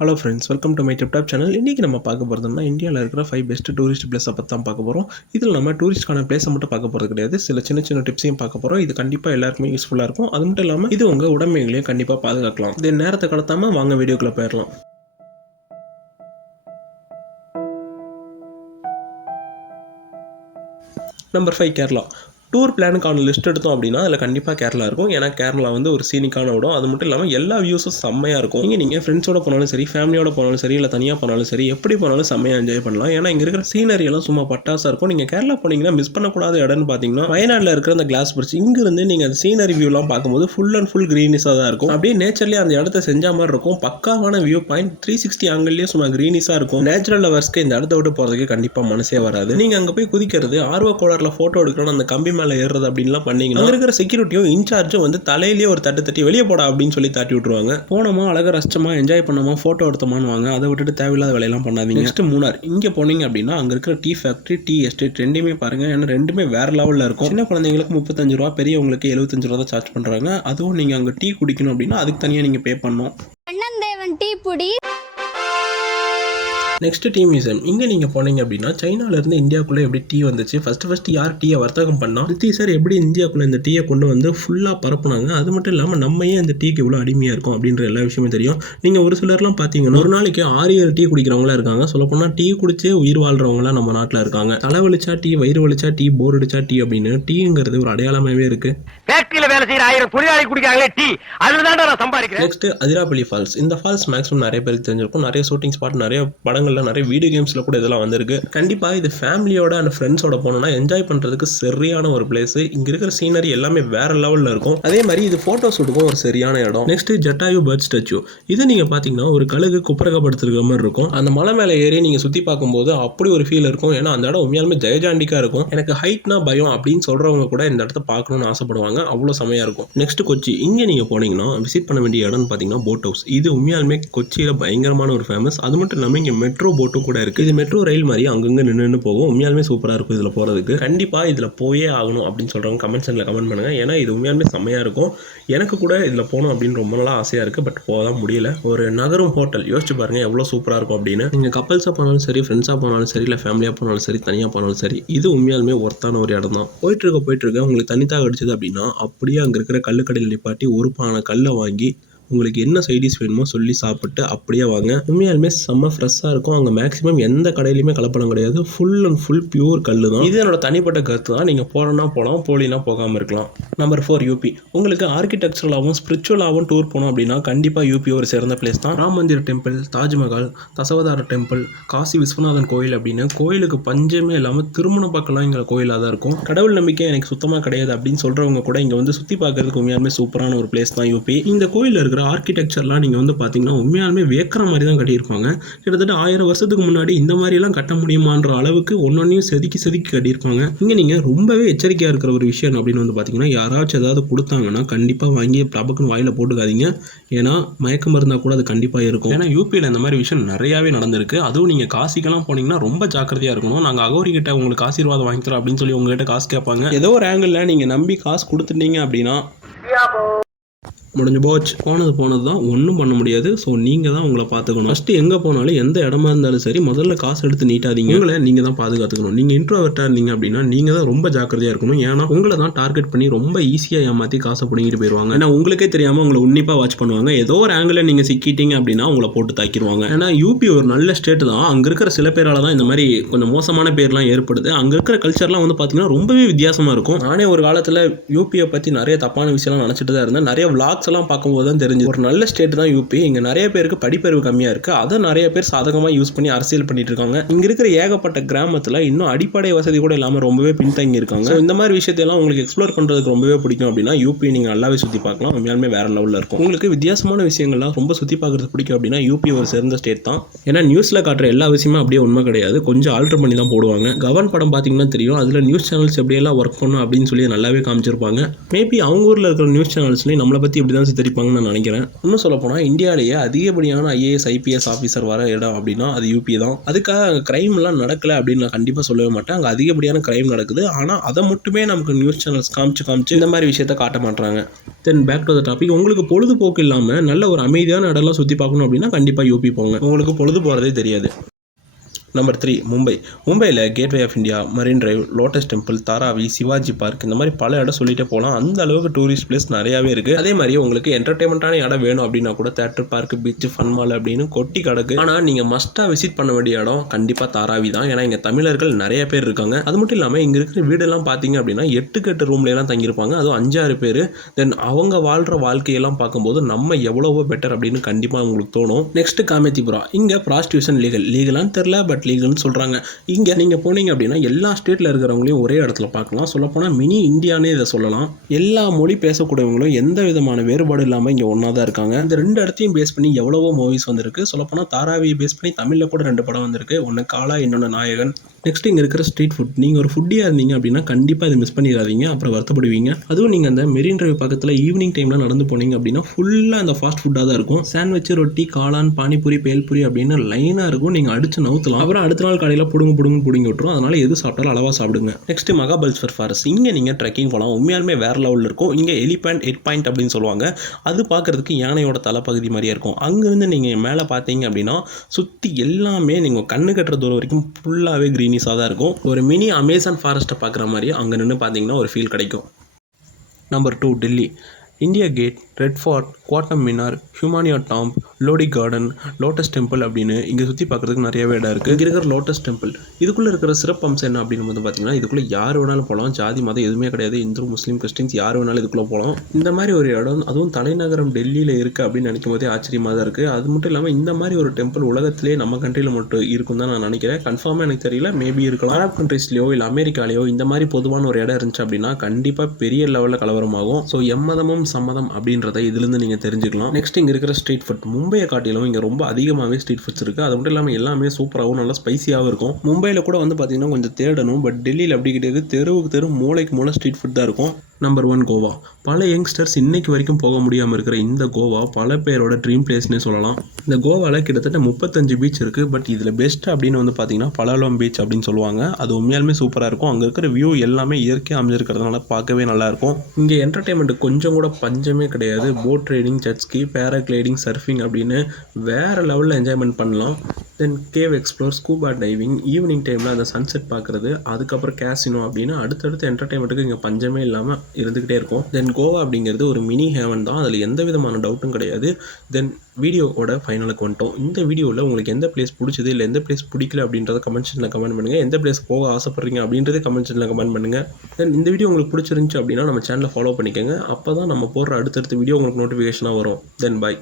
Hello friends, welcome to my tiptop channel. இன்றைக்கி நம்ம பார்க்க போகிறதுனா இந்தியாவில் இருக்கிற 5 பெஸ்ட் டூரிஸ்ட் பிளேஸை பற்றி தான் பார்க்க போகிறோம். இதில் நம்ம டூரிஸ்ட்கான பிளேஸை மட்டும் பார்க்க போகிறது கிடையாது, சில சின்ன சின்ன டிப்ஸையும் பார்க்க போகிறோம். இது கண்டிப்பாக எல்லாருக்குமே யூஸ்ஃபுல்லாக இருக்கும். அது மட்டும் இல்லாமல் இது உங்கள் உடமைகளையும் கண்டிப்பாக பாதுகாக்கலாம். இது நேரத்தை கடத்தாமல் வாங்க வீடியோக்குள்ளே போயிடலாம். நம்பர் 5 கேரளா. டூர் பிளானுக்கான லிஸ்ட் எடுத்தோம் அப்படின்னா அதில் கண்டிப்பாக கேரளா இருக்கும். ஏன்னா கேரளா வந்து ஒரு சீனிக்கான இடம். அது மட்டும் இல்லாமல் எல்லா வியூஸும் செம்மையாக இருக்கும். நீங்கள் ஃப்ரெண்ட்ஸோட போனாலும் சரி, ஃபேமிலியோட போனாலும் சரி, இல்லை தனியாக போனாலும் சரி, எப்படி போனாலும் செம்மையாக என்ஜாய் பண்ணலாம். ஏன்னா இங்கே இருக்கிற சீனரி எல்லாம் சும்மா பட்டாசாக இருக்கும். நீங்கள் கேரளா போனீங்கன்னா மிஸ் பண்ணக்கூடாத இடம்னு பார்த்தீங்கன்னா வயநாட்டில் இருக்கிற அந்த கிளாஸ் பிரிட்ஜ். இங்கிருந்து நீங்கள் அந்த சீனரி வியூலாம் பார்க்கும்போது ஃபுல் அண்ட் ஃபுல் க்ரீனிஸாக தான் இருக்கும். அப்படியே நேச்சர்லேயே அந்த இடத்த செஞ்ச மாதிரி இருக்கும். பக்காவான வியூ பாயிண்ட், 360 ஆங்கிள்லேயே சும்மா க்ரீனிஸாக இருக்கும். நேச்சுரல் லவர்ஸ்க்கு இந்த இடத்த விட்டு போகிறதுக்கு கண்டிப்பாக மனசே வராது. நீங்கள் அங்கே போய் குதிக்கிறது, ஆர்வ கோளாறுல ஃபோட்டோ எடுக்கணும், அந்த கம்பி மேலே ஏறுறது அப்படின்லாம் பண்ணீங்கன்னா அங்க இருக்கிற செக்யூரிட்டியும் இன்சார்ஜும் வந்து தலையிலேயே ஒரு தட்டி வெளியே போடா அப்படின்னு சொல்லி தாட்டி விட்டுருவாங்க. போனோமா அழகா ரசிச்சமா என்ஜாய் பண்ணோமா போட்டோ எடுத்தோமான்னு வாங்க. அதை விட்டுட்டு தேவையில்லாத வேலையெல்லாம் பண்ணாதீங்க. நெக்ஸ்ட் மூணார். இங்க போனீங்க அப்படின்னா அங்க இருக்கிற டீ ஃபேக்டரி, டீ எஸ்டேட் ரெண்டுமே பாருங்க. ஏன்னா ரெண்டுமே வேற லெவல்ல இருக்கும். சின்ன குழந்தைங்களுக்கு 35 ரூபா, பெரியவங்களுக்கு 75 ரூபா தான் சார்ஜ் பண்றாங்க. அதுவும் நீங்க அங்க டீ குடிக்கணும் அப்படின்னா அதுக்கு தனியா நீங்க பே பண்ணணும். அண்ணந்தேவன் டீ புடி. Next tea museum. இங்கே நீங்கள் போனீங்க அப்படின்னா சைனாலேருந்து இந்தியாவுக்குள்ளே எப்படி டீ வந்துச்சு, ஃபஸ்ட்டு யார் டீயை வர்த்தகம் பண்ணால் பிரிட்டிஷர் எப்படி இந்தியாவுக்குள்ளே இந்த டீயை கொண்டு வந்து ஃபுல்லாக பரப்புனாங்க. அது மட்டும் இல்லாமல் நம்ம ஏன் இந்த டீக்கு இவ்வளோ அடிமையாக இருக்கும் அப்படின்ற எல்லா விஷயமும் தெரியும். நீங்கள் ஒரு சிலர்லாம் பார்த்தீங்கன்னா ஒரு நாளைக்கு 6-7 டீ குடிக்கிறவங்களாம் இருக்காங்க. சொல்லப்போனால் டீ குடிச்சே உயிர் வாழ்கிறவங்களாம் நம்ம நாட்டில் இருக்காங்க. தலை வலிச்சா டீ, வயிறு வலிச்சா டீ, போர் அடிச்சா டீ அப்படின்னு டீங்கிறது ஒரு அடையாளமாகவே இருக்குது. ஃபேக்டரியில வேலை செய்யற 1000 தொழிலாளி குடிக்காங்களே டீ, அதுதான் நான் சம்பாதிக்கிறேன். Next Athirappilly falls. இந்த ஃபால்ஸ் மேக்ஸிமம் நிறைய பேருக்கு தெரிஞ்சிருக்கும். நிறைய ஷூட்டிங் ஸ்பாட், நிறைய படங்கள்ல, நிறைய வீடியோ கேம்ஸ்ல கூட இதெல்லாம் வந்திருக்கு. கண்டிப்பா இது ஃபேமிலியோட அண்ட் ஃப்ரெண்ட்ஸோட போனோம்னா என்ஜாய் பண்றதுக்கு சரியான ஒரு பிளேஸ். இங்க இருக்கிற சீனரி எல்லாமே வேற லெவல்ல இருக்கும். அதே மாதிரி இது போட்டோ ஷூட்டுக்கும் ஒரு சரியான இடம். Next Jatayu bird statue. இது நீங்க பாத்தீங்கன்னா ஒரு கழுகு குப்பரகப்படுத்திருக்கிற மாதிரி இருக்கும். அந்த மலை மேலே ஏறி நீங்க சுத்தி பார்க்கும்போது அப்படி ஒரு ஃபீல் இருக்கும். ஏன்னா அந்த இடம் உண்மையாலுமே ஜெயஜாண்டிக்கா இருக்கும். எனக்கு ஹைட்னா பயம் அப்படின்னு சொல்றவங்க கூட இந்த இடத்த பார்க்கணும்னு ஆசைப்படுவாங்க. அவ்வளோ செமையா இருக்கும். நெக்ஸ்ட் கொச்சி. இங்கே நீங்கள் போனீங்கன்னா விசிட் பண்ண வேண்டிய இடம்னு பார்த்தீங்கன்னா போட் ஹவுஸ். இது உண்மையாலுமே கொச்சியில் பயங்கரமான ஒரு ஃபேமஸ். அது மட்டும் இல்லாமல் இங்கே மெட்ரோ போட்டும் கூட இருக்குது. இது மெட்ரோ ரயில் மாதிரி அங்கங்கே நின்று போகும். உண்மையாலுமே சூப்பராக இருக்கும் இதில் போகிறதுக்கு. கண்டிப்பாக இதில் போயே ஆகணும் அப்படின்னு சொல்கிறவங்க கமெண்ட் செக்ஷனில் கமெண்ட் பண்ணுங்கள். ஏன்னா இது உண்மையாலுமே செம்மையாக இருக்கும். எனக்கு கூட இதில் போகணும் அப்படின்னு ரொம்ப நாளாக ஆசையாக இருக்குது. பட் போக தான் முடியல. ஒரு நகரும் ஹோட்டல் யோசிச்சு பாருங்கள் எவ்வளோ சூப்பராக இருக்கும் அப்படின்னு. நீங்கள் கப்பல்ஸாக போனாலும் சரி, ஃப்ரெண்ட்ஸாக போனாலும் சரி, இல்லை ஃபேமிலியாக போனாலும் சரி, தனியாக போனாலும் சரி, இது உண்மையாலுமே ஒர்த்தான ஒரு இடம் தான். போயிட்டு இருக்க உங்களுக்கு தனித்தாக அடிச்சது அப்படின்னா அப்படியே அங்கே இருக்கிற கல்லுக்கடையில் நிப்பாட்டி ஒரு பானை கல்லை வாங்கி உங்களுக்கு என்ன சைடிஷ் வேணுமோ சொல்லி சாப்பிட்டு அப்படியே வாங்க. உண்மையாலுமே செம்ம ஃப்ரெஷ்ஷாக இருக்கும். அங்கே மேக்ஸிமம் எந்த கடையிலுமே கலப்படம் கிடையாது. ஃபுல் அண்ட் ஃபுல் பியூர் கல் தான். இது என்னோட தனிப்பட்ட கருத்து தான். நீங்கள் போகிறோன்னா போகலாம், போலினா போகாமல் இருக்கலாம். Number 4 UP. உங்களுக்கு ஆர்கிடெக்சரலாகவும் ஸ்பிரிச்சுவலாகவும் டூர் போனோம் அப்படின்னா கண்டிப்பாக யூபி ஒரு சிறந்த பிளேஸ் தான். ராம் மந்திர் டெம்பிள், தாஜ்மஹால், தசவதார டெம்பிள், காசி விஸ்வநாதன் கோயில் அப்படின்னு கோயிலுக்கு பஞ்சமே இல்லாமல் திருமணம் பார்க்கலாம் இங்கே கோயிலாக தான் இருக்கும். கடவுள் நம்பிக்கை எனக்கு சுத்தமாக கிடையாது அப்படின்னு சொல்கிறவங்க கூட இங்கே வந்து சுற்றி பார்க்கறதுக்கு உண்மையாலுமே சூப்பரான ஒரு பிளேஸ் தான் யூபி. இந்த கோயிலில் இருக்கிற ஆர்கிடெக்சர்லாம் நீங்கள் வந்து பார்த்தீங்கன்னா உண்மையாலுமே வேக்கிற மாதிரி தான் கட்டியிருப்பாங்க. கிட்டத்தட்ட 1000 வருஷத்துக்கு முன்னாடி இந்த மாதிரிலாம் கட்ட முடியுமான்ற அளவுக்கு ஒன்னொன்னையும் செதுக்கி கட்டியிருப்பாங்க. இங்கே நீங்கள் ரொம்பவே எச்சரிக்கையாக இருக்கிற ஒரு விஷயம் அப்படின்னு வந்து பார்த்தீங்கன்னா யாராச்சும் ஏதாவது கொடுத்தாங்கன்னா கண்டிப்பாக வாங்கி டபக்குன்னு வாயில் போட்டுக்காதீங்க. ஏன்னா மயக்க மருந்தா கூட அது கண்டிப்பாக இருக்கும். ஏன்னா யூபியில் இந்த மாதிரி விஷயம் நிறையாவே நடந்திருக்கு. அதுவும் நீங்கள் காசிக்கெல்லாம் போனீங்கன்னா ரொம்ப ஜாக்கிரதையாக இருக்கணும். நாங்கள் அகோரி கிட்ட உங்களுக்கு ஆசீர்வாதம் வாங்கிக்கிறோம் அப்படின்னு சொல்லி உங்ககிட்ட காசு கேட்பாங்க. ஏதோ ஒரு ஆங்கிளில் நீங்கள் நம்பி காசு கொடுத்துட்டீங்க அப்படின்னா முடிஞ்சு போச்சு. போனது தான், ஒன்றும் பண்ண முடியாது. ஸோ நீங்கள் தான் உங்களை பார்த்துக்கணும். ஃபஸ்ட்டு எங்கே போனாலும் எந்த இடமா இருந்தாலும் சரி முதல்ல காசு எடுத்து நீட்டாதீங்க. உங்களை நீங்கள் தான் பாதுகாத்துக்கணும். நீங்கள் இன்ட்ரோவர்ட்டாக இருந்தீங்க அப்படின்னா நீங்கள் தான் ரொம்ப ஜாக்கிரதையாக இருக்கணும். ஏன்னா உங்களை தான் டார்கெட் பண்ணி ரொம்ப ஈஸியாக ஏமாற்றி காசை பிடிங்கிட்டு போயிடுவாங்க. ஏன்னா உங்களுக்கே தெரியாமல் உங்களை உன்னிப்பாக வாட்ச் பண்ணுவாங்க. ஏதோ ஒரு ஆங்கிளில் நீங்கள் சிக்கிட்டீங்க அப்படின்னா உங்களை போட்டு தாக்கிடுவாங்க. ஏன்னா யூபி ஒரு நல்ல ஸ்டேட் தான். அங்கே இருக்கிற சில பேரால் தான் இந்த மாதிரி கொஞ்சம் மோசமான பேர்லாம் ஏற்படுது. அங்கே இருக்கிற கல்ச்சர்லாம் வந்து பார்த்தீங்கன்னா ரொம்பவே வித்தியாசமாக இருக்கும். நானே ஒரு காலத்தில் யூபியை பற்றி நிறைய தப்பான விஷயம்லாம் நினச்சிட்டு தான் இருந்தேன். நிறைய விளாக்ஸ் எல்லாம் பார்க்கும்போது தான் தெரிஞ்சு ஒரு நல்ல ஸ்டேட் தான் யூபி. இங்க நிறைய பேருக்கு படிப்பறிவு கம்மியா இருக்கு. அதை நிறைய பேர் சாதகமா யூஸ் பண்ணி அரசியல் பண்ணிட்டு இருக்காங்க. இங்க இருக்கிற ஏகப்பட்ட கிராமத்துல இன்னும் அடிப்படை வசதி கூட இல்லாம ரொம்பவே பின்தங்கி இருக்காங்க. இந்த மாதிரி விஷயத்தையெல்லாம் உங்களுக்கு எக்ஸ்ப்ளோர் பண்றதுக்கு ரொம்பவே பிடிக்கும் அப்படின்னா யூபி நீங்க நல்லாவே சுத்தி பார்க்கலாம். உண்மையாலுமே வேற லெவல்ல இருக்கும். உங்களுக்கு வித்தியாசமான விஷயங்கள்லாம் ரொம்ப சுத்தி பார்க்கறது பிடிக்கும் அப்படின்னா யூபி ஒரு சிறந்த ஸ்டேட் தான். ஏன்னா நியூஸ்ல காட்டுற எல்லா விஷயமும் அப்படியே உண்மை கிடையாது. கொஞ்சம் ஆல்டர் பண்ணி தான் போடுவாங்க. கவர்ன் படம் பாத்தீங்கன்னா தெரியும். அதுல நியூஸ் சேனல்ஸ் எப்படியெல்லாம் ஒர்க் பண்ணும் அப்படின்னு சொல்லி நல்லாவே காமிச்சிருப்பாங்க. மேபி அவங்க ஊர்ல இருக்கிற நியூஸ் சேனல்ஸ்லயும் நம்மளை பத்தி இப்படி தான் சித்தரிப்பாங்கன்னு நான் நினைக்கிறேன். இன்னும் சொல்ல போனால் இந்தியாவிலேயே அதிகப்படியான ஐஏஎஸ் ஐபிஎஸ் ஆஃபீஸர் வர இடம் அப்படின்னா அது யூபி தான். அதுக்காக அங்கே க்ரைம்லாம் நடக்கலை அப்படின்னு நான் கண்டிப்பாக சொல்லவே மாட்டேன். அங்கே அதிகப்படியான க்ரைம் நடக்குது. ஆனால் அதை மட்டுமே நமக்கு நியூஸ் சேனல்ஸ் காமிச்சு இந்த மாதிரி விஷயத்த காட்ட மாட்டாங்க. Then back to the topic. உங்களுக்கு பொழுதுபோக்கு இல்லாமல் நல்ல ஒரு அமைதியான இடம்லாம் சுற்றி பார்க்கணும் அப்படின்னா கண்டிப்பாக யூபி போங்க. உங்களுக்கு பொழுது போகிறதே தெரியாது. நம்பர் 3 மும்பையில் gateway of India, marine drive, lotus temple, Dharavi, Shivaji park, இந்த மாதிரி பல இடம் சொல்லிட்டே போகலாம். அந்த அளவுக்கு டூரிஸ்ட் பிளேஸ் நிறையாவே இருக்குது. அதே மாதிரி உங்களுக்கு என்டர்டைன்மெண்ட்டான இடம் வேணும் அப்படின்னா கூட theatre, park, beach, fun mall அப்படின்னு கொட்டி கிடக்கு. ஆனால் நீங்கள் மஸ்ட்டாக விசிட் பண்ண வேண்டிய இடம் கண்டிப்பாக தாராவி தான். ஏன்னா இங்கே தமிழர்கள் நிறைய பேர் இருக்காங்க. அது மட்டும் இல்லாமல் இங்கே இருக்கிற வீடெல்லாம் பார்த்தீங்க அப்படின்னா 8 ரூம்லாம் தங்கியிருப்பாங்க. அதுவும் 5-6 பேர். தென் அவங்க வாழ்கிற வாழ்க்கையெல்லாம் பார்க்கும்போது நம்ம எவ்வளவோ பெட்டர் அப்படின்னு கண்டிப்பாக உங்களுக்கு தோணும். நெக்ஸ்ட் காமேத்திபுரா. இங்கே ப்ராஸ்டியூஷன் லீகலான்னு தெரில, பட் லீகல்னு சொல்கிறாங்க. இங்கே நீங்கள் போனீங்க அப்படின்னா எல்லா ஸ்டேட்டில் இருக்கிறவங்களையும் ஒரே இடத்துல பார்க்கலாம். சொல்லப்போனால் மினி இந்தியானே இதை சொல்லலாம். எல்லா மொழி பேசக்கூடியவங்களும் எந்த விதமான வேறுபாடு இல்லாமல் இங்கே ஒன்றா தான் இருக்காங்க. இந்த 2 இடத்தையும் பேஸ் பண்ணி எவ்வளவோ மூவிஸ் வந்திருக்கு. சொல்லப்போனால் தாராவியை பேஸ் பண்ணி தமிழில் கூட 2 படம் வந்திருக்கு. ஒன்று காலா, இன்னொன்று நாயகன். நெக்ஸ்ட் இங்கே இருக்கிற ஸ்ட்ரீட் ஃபுட். நீங்கள் ஒரு ஃபுட்டியாக இருந்தீங்க அப்படின்னா கண்டிப்பாக அதை மிஸ் பண்ணிடாதீங்க, அப்புறம் வருத்தப்படுவீங்க. அதுவும் நீங்கள் அந்த மெரின் டிரைவ் பக்கத்தில் ஈவினிங் டைமில் நடந்து போனீங்க அப்படின்னா ஃபுல்லாக அந்த ஃபாஸ்ட் ஃபுட்டாக தான் இருக்கும். சாண்ட்விச், ரொட்டி, காளான், பானிபூரி, பேல்பூரி அப்படின்னு லைனாக இருக்கும். நீங்கள் அடித்து நவுத்தலாம். அப்புறம் அடுத்த நாள் காலையில் புடுங்கி விட்டுரும். அதனால் எது சாப்பிட்டாலும் அளவாக சாப்பிடுங்க. Next Mahabaleshwar forest. இங்கே நீங்கள் ட்ரெக்கிங் போகலாம். உண்மையாலுமே வேறு லெவலில் இருக்கும். இங்கே எலிபேண்ட் ஹெட் பாயிண்ட் அப்படின்னு சொல்லுவாங்க. அது பார்க்குறதுக்கு யானையோட தலைப்பகுதி மாதிரியே இருக்கும். அங்கேருந்து நீங்கள் மேலே பார்த்தீங்க அப்படின்னா சுற்றி எல்லாமே நீங்கள் கண்ணு கட்டுற தூரம் வரைக்கும் ஃபுல்லாகவே க்ரீனிஸாக தான் இருக்கும். ஒரு மினி அமேசான் ஃபாரஸ்ட்டை பார்க்குற மாதிரி அங்கே நின்று பார்த்தீங்கன்னா ஒரு ஃபீல் கிடைக்கும். Number 2 Delhi. India gate, red fort, Qutub Minar, Humayun tomb, Lodhi garden, lotus temple அப்படின்னு இங்கே சுற்றி பார்க்குறதுக்கு நிறையவே இடம் இருக்குது. இங்கே இருக்கிற லோட்டஸ் டெம்பிள் இதுக்குள்ளே இருக்கிற சிறப்பம்சம் என்ன அப்படின்னு வந்து பார்த்தீங்கன்னா இதுக்குள்ளே யார் வேணாலும் போகலாம். ஜாதி மதம் எதுவுமே கிடையாது. இந்து, முஸ்லீம், கிறிஸ்டின்ஸ் யார் வேணாலும் இதுக்குள்ளே போகலாம். இந்த மாதிரி ஒரு இடம் அதுவும் தலைநகரம் டெல்லியில் இருக்குது அப்படின்னு நினைக்கும் போதே ஆச்சரியமாக தான் இருக்குது. அது மட்டும் இல்லாமல் இந்த மாதிரி ஒரு டெம்பிள் உலகத்திலே நம்ம கண்ட்ரியில் மட்டும் இருக்கும் தான் நான் நினைக்கிறேன். கன்ஃபார்மாக எனக்கு தெரியல, மேபி இருக்கலாம். அரப் கண்ட்ரீஸ்லையோ இல்லை அமெரிக்காலேயோ இந்த மாதிரி பொதுவான ஒரு இடம் இருந்துச்சு அப்படின்னா கண்டிப்பாக பெரிய லெவலில் கலவரமாகும். ஸோ எம்மதமும் சம்மதம் அப்படின்றத இதுலேருந்து நீங்கள் தெரிஞ்சுக்கலாம். நெக்ஸ்ட் இங்கே இருக்கிற ஸ்ட்ரீட் ஃபுட். மும்பையை காட்டிலும் இங்கே ரொம்ப அதிகமாகவே ஸ்ட்ரீட் ஃபுட்ஸ் இருக்குது. அது மட்டும் இல்லாமல் எல்லாமே சூப்பராகவும் நல்லா ஸ்பைசியாகவும் இருக்கும். மும்பையில் கூட வந்து பார்த்தீங்கன்னா கொஞ்சம் தேடணும். பட் டெல்லியில் அப்படி கிடையாது. தெருவுக்கு தெரு மூளைக்கு மூளை ஸ்ட்ரீட் ஃபுட் தான் இருக்கும். நம்பர் 1 கோவா. பல யங்ஸ்டர்ஸ் இன்னைக்கு வரைக்கும் போக முடியாமல் இருக்கிற இந்த கோவா பல பேரோட ட்ரீம் பிளேஸ்னே சொல்லலாம். இந்த கோவாவில் கிட்டத்தட்ட 35 பீச் இருக்குது. பட் இதில் பெஸ்ட் அப்படின்னு வந்து பார்த்தீங்கன்னா பலாலம் பீச் அப்படின்னு சொல்லுவாங்க. அது உண்மையாலுமே சூப்பராக இருக்கும். அங்கே இருக்கிற வியூ எல்லாமே இயற்கையாக அமைஞ்சிருக்கிறதுனால பார்க்கவே நல்லாயிருக்கும். இங்கே என்டர்டைன்மெண்ட் கொஞ்சம் கூட பஞ்சமே கிடையாது. Boat riding, jet ski, paragliding, surfing அப்படின்னு வேறு லெவலில் என்ஜாய்மெண்ட் பண்ணலாம். Then cave explore, scuba diving, evening டைமில் அந்த சன்செட் பார்க்குறது, அதுக்கப்புறம் கேசினோ அப்படின்னு அடுத்தடுத்து என்டர்டைன்மெண்ட்டுக்கு இங்கே பஞ்சமே இல்லாமல் இருந்துக்கிட்டே இருக்கும். தென் கோவா அப்படிங்கிறது ஒரு மினி ஹேவன் தான். அதில் எந்த விதமான டவுட்டும் கிடையாது. தென் வீடியோவோட ஃபைனலுக்கு வந்துட்டோம். இந்த வீடியோவில் உங்களுக்கு எந்த பிளேஸ் பிடிச்சது இல்லை எந்த பிளேஸ் பிடிக்கல அப்படின்றத கமெண்ட் செக்ஷனில் கமெண்ட் பண்ணுங்கள். எந்த பிளேஸ் போக ஆசைப்படுறீங்க அப்படின்றதே கமெண்ட் செக்ஷனில் கமெண்ட் பண்ணுங்கள். தென் இந்த வீடியோ உங்களுக்கு பிடிச்சிருந்துச்சு அப்படின்னா நம்ம சேனலை ஃபாலோ பண்ணிக்கோங்க. அப்போ தான் நம்ம போடுற அடுத்தடுத்த வீடியோ உங்களுக்கு நோட்டிஃபிகேஷனாக வரும். தென் பை.